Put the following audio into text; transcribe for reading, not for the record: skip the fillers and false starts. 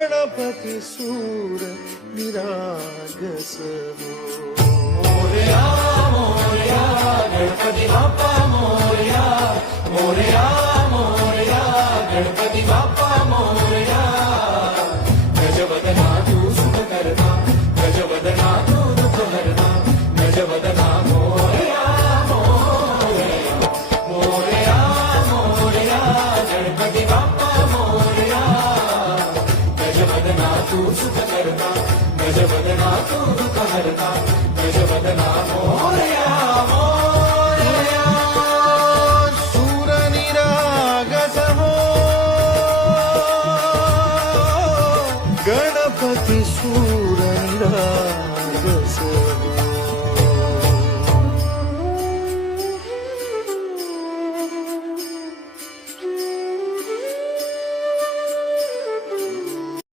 गणपती सूर निरागस हो. मोरया मोरया गणपती बाप्पा मोरया मोरया मोरया गणपती बाप्पा मोरया गजवदना तू सुख करता गजवदना तू दुःख हरता गजवदना मोरया मोरया मोरया मोरया गणपती बाप्पा मोरया गजवदना तू सुख करता गजवदना तू दुःख हरता गजवदना मोरया मोरया सूर निरागस हो. गणपती सूर निरागस हो.